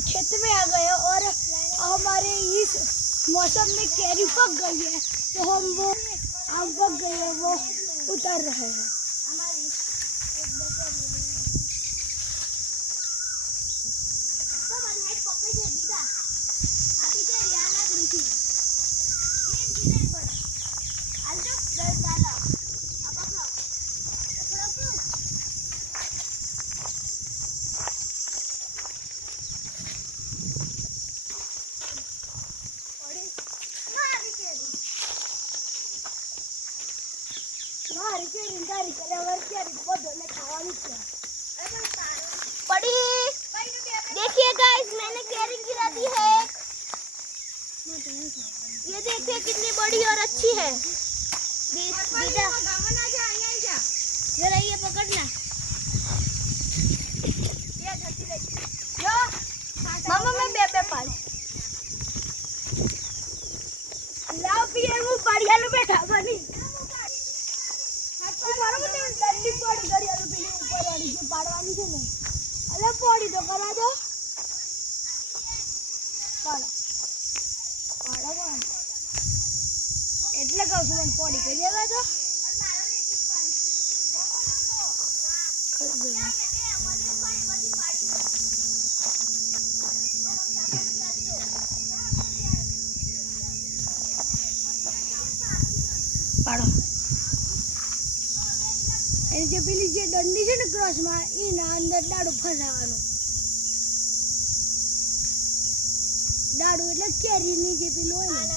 खेत में आ गए और हमारे इस मौसम में कैरी पक गई है, तो हम वो आम पक गए हैं, वो उतर रहे हैं। पड़ी देखिए गाइस, मैंने कैरी गिरा दी है। ये देखिए कितनी बड़ी और अच्छी है। जरा ये पकड़ना। मामा मैं बेबे पाल लाओ पिए वो बढ़िया लो बैठा बनी मारो मुझे डंडी पड़ी बढ़िया लो पिए ऊपर वाली के पाड़वानी से नहीं अरे पड़ी तो करा दो पाड़ा पाड़ा पाड़ा એટલે કહું છું મને પડી કરી દેવા તો પાડો એની જે પેલી જે દંડી છે ને ક્રોસમાં એના અંદર દાડું ફસાવાનું દાડું એટલે કેરીની જે પેલું હોય ને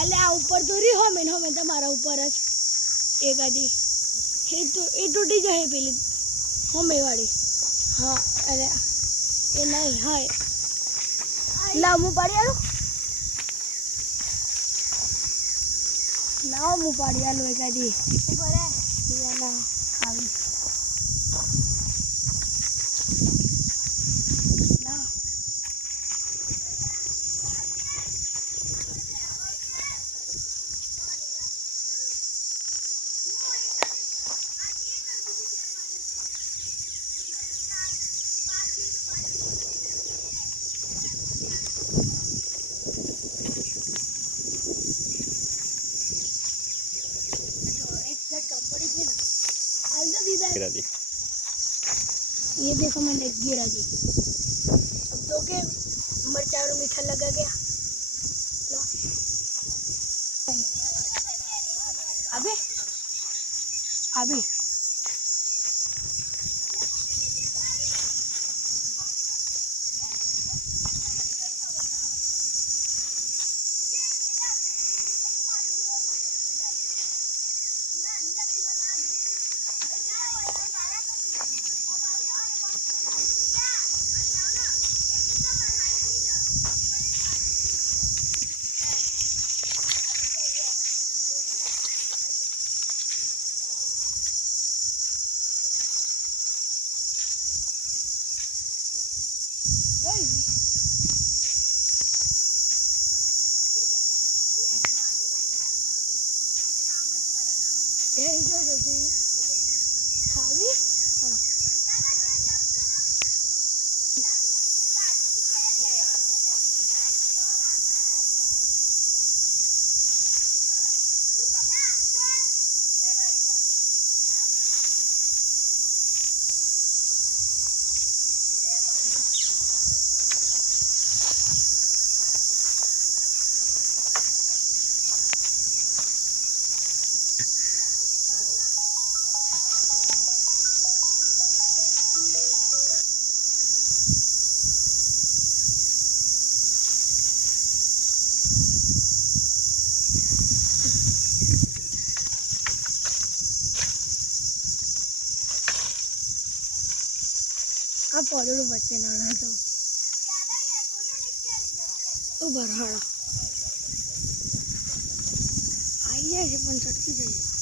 એટલે આ ઉપર તો રહી હોમે ને હોમે તમારા ઉપર જ એક આજી એ તૂટી જાય પેલી હોમે વાળી હા અરે એ નહીં હા લાવ હું પાડી આલું લાવ હું પાડી આલું એક આજી ના આવી गिरा दी। ये देखो मैंने गिरा दी। अब तो के मिर्चा और मीठा लगा गया। लो अबे अबे अब पौधों बच्चे ना रहे तो उबर हाड़ा आई है 65 की जाए